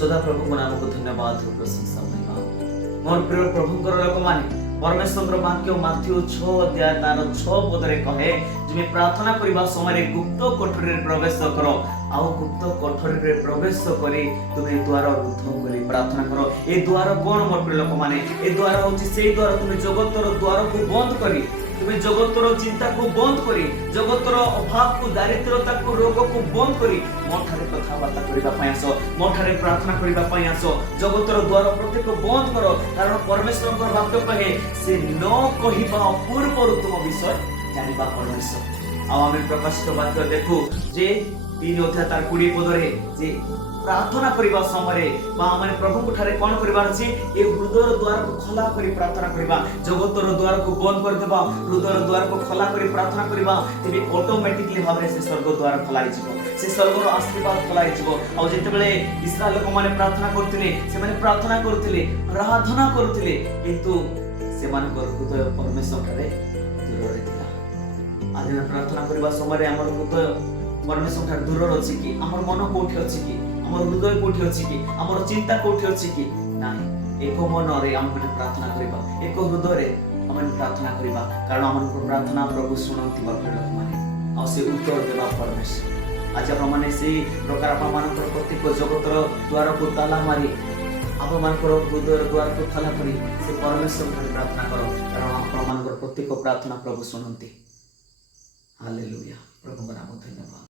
सदा प्रभु को नाम को धन्यवाद और प्रशंसा महिमा। मोर प्रिय प्रभुंकर लोक माने परमेश्वर वाक्य माथ्यू 6 अध्याय तार 6 पदरे कहे जे प्रार्थना करबा समय गुप्त कोठरी रे प्रवेश करो आउ गुप्त कोठरी रे प्रवेश करी तुमे द्वार रुद्ध करी प्रार्थना करो। ए द्वार कोन मोर प्रिय लोक माने ए द्वार होची सेई द्वार तुमे जगतर द्वार को बंद करी तुमे जगतर चिंता को बंद करी जगतर अभाव को दारिद्रता को रोग को बंद करी मोठारे कथाबार्ता करबा पय आसो मोठारे प्रार्थना करबा पय आसो जगतर द्वार प्रत्येक बंद करो कारण परमेश्वर को वाक्य कहे से न कहिबा पूर्व तुम विषय जानिबा परमेश्वर। आ आमे प्रकाशित वाक्य देखु जे 3 अध्याय तार 20 पदरे जे प्रार्थना करबा समय बा माने प्रभु को ठारे कोन करबार अछि ए हृदय द्वार को खोला करी प्रार्थना करबा जगतर द्वार को बंद कर देबा हृदय द्वार को खोला करी प्रार्थना करबा तेबे ऑटोमेटिकली भाबरे से स्वर्ग द्वार खोला हिजबो से स्वर्गर आशीर्वाद खोला हिजबो। आ जेते बेले इस्राएल लोक माने प्रार्थना करथिले से माने प्रार्थना करथिले आराधना करथिले किंतु से मान को हृदय परमेश्वर ठारे दूर रहथिला। आज हम प्रार्थना करबा समय हमर हृदय परमेश्वर ठारे दूर अछि कि हमर मन कोठी अछि कि हमर हृदय कोठी अछि कि हमर चिंता कोठी अछि कि नाही एको मन रे हम प्रार्थना करबा एको हृदय रे हम प्रार्थना करबा कारण हमर प्रार्थना प्रभु सुनंती बापरे लोक माने आ से उत्तर देबा परमेश्वर। आज आपण माने से प्रकार आपण मानकर प्रत्येक जगतर द्वार को ताला मारी आपण मानकर हृदय द्वार को खोला करी से परमेश्वर ठारे प्रार्थना करो कारण आपण मानकर प्रत्येक प्रार्थना प्रभु सुनंती। हालेलुया प्रभु का नाम धन्यवाद।